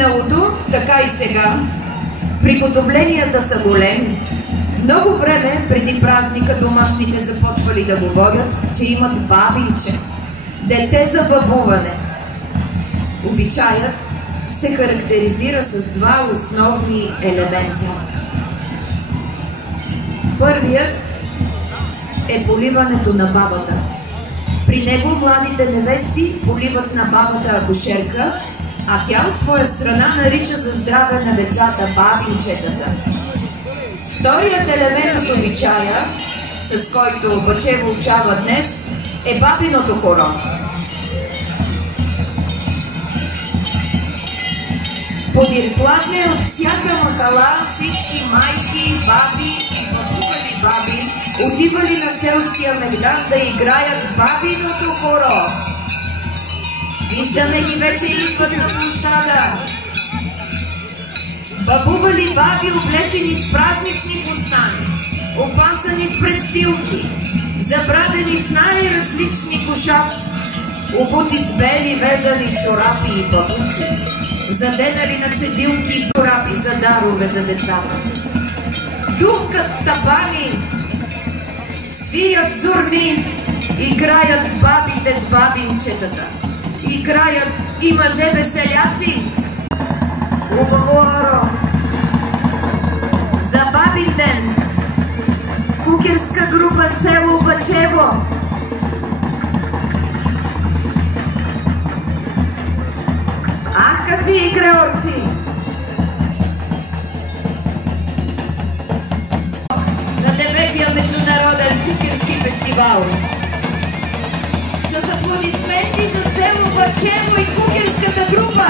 миналото, така и сега. Приготовленията са големи. Много време преди празника домашните започвали да говорят, че имат бабинче, дете за бабуване. Обичаят се характеризира с два основни елемента. Първият е поливането на бабата. При него младите невести поливат на бабата акушерка, а тя от своя страна нарича за здраве на децата бабинчетата. Вторият елемент от обичая, с който Бачево учава днес, е бабиното хоро. Подир пладне от всяка махала всички майки, баби и бабували баби отивали на селския мегдан да играят бабиното хоро. Виждаме ги вече идват на площада. Бабували баби, облечени с празнични фустани, опасани с престилки, забрадени с най-различни кошаци, обути с бели везани чорапи и папуци, заденали на цедилки и чорапи за дарове за децата. Духкат табани, свият зурни, играят бабите с бабинчетата, играят и мъже веселяци. Хубаво! За бабин ден кукерска група село Бачево. Ах, какви игреорци! На 9-я международен кукерски фестивал. С аплодисменти за село Бачево и кукерската група.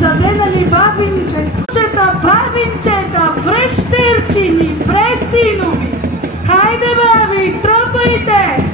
Заденали бабинчета, бабинчета, прещерчини, пресинови. Хайде, баби, тропайте!